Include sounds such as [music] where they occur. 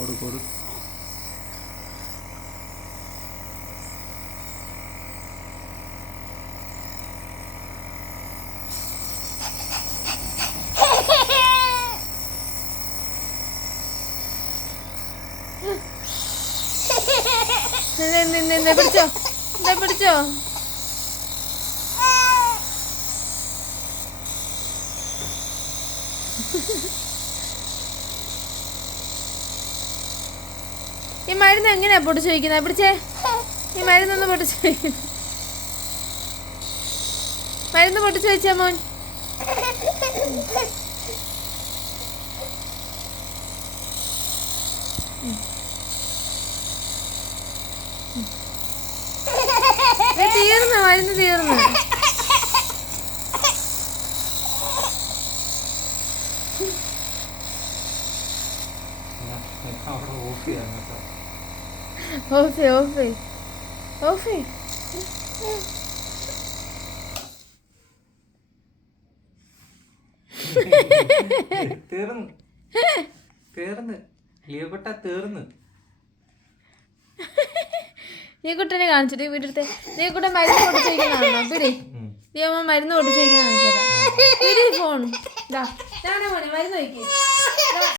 കൊടു കൊടു. ദേ, ദേ, ദേ, ദേ, പിടിച്ചോ [laughs] ദേ, പിടിച്ചോ ഈ മരുന്ന് എങ്ങനെയാ പൊട്ടിച്ചു വയ്ക്കുന്നത് പിടിച്ചേ. ഈ മരുന്നൊന്ന് പൊട്ടിച്ചു വയ്ക്കുന്നു മരുന്ന് പൊട്ടിച്ചു വെച്ചാ മോൻ തീർന്നു മരുന്ന് തീർന്നു. ഓഫ് ചെയ്യാം കേട്ടോ ഓഫേ ഓഫേ ഓഫേ തീർന്ന്. തീർന്ന്. ലിയോപ്പെട്ട തീർന്ന്. നീ കുട്ടനെ കാണിച്ചിട്ട് വീട്ടിലത്തെ നീ കുട്ടൻ മരുന്ന് പൊട്ടിച്ചിരിക്കുന്നതാണോ പിടി. നീ അമ്മ മരുന്ന് പൊട്ടിച്ചിരിക്കുന്ന കാണിച്ചു തരാം പിടി ഫോൺ ഇതാ ഞാനാ മോനെ മരുന്ന് വയ്ക്കേ